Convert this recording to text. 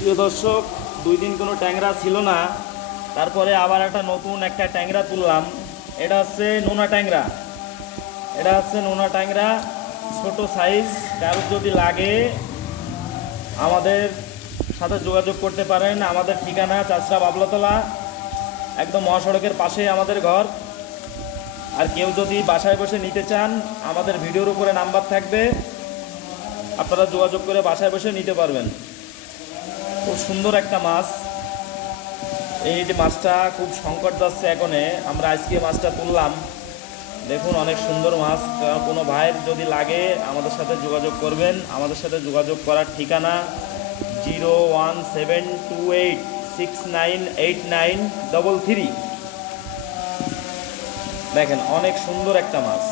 প্রিয় দর্শক, 2 দিন কোনো ট্যাংরা ছিল না, তারপরে আবার নতুন একটা ট্যাংরা তুললাম। এটা হচ্ছে নোনা ট্যাংরা। ছোট সাইজ। কারোর যদি লাগে আমাদের সাথে যোগাযোগ করতে পারেন। আমাদের ঠিকানা চাচরা বাবলাতলা, একদম মহাসড়কের পাশেই আমাদের ঘর। আর কেউ যদি বাসায় বসে নিতে চান, আমাদের ভিডিওর উপরে নাম্বার থাকবে, আপনারা যোগাযোগ করে বাসায় বসে নিতে পারবেন। খুব সুন্দর একটা মাছ। এই যে মাছটা খুব সংকট যাচ্ছে এখনে, আমরা আজকে মাছটা তুললাম। দেখুন, অনেক সুন্দর মাছ। কোনো ভাইয়ের যদি লাগে আমাদের সাথে যোগাযোগ করবেন। আমাদের সাথে যোগাযোগ করার ঠিকানা 01728698933। দেখেন, অনেক সুন্দর একটা মাছ।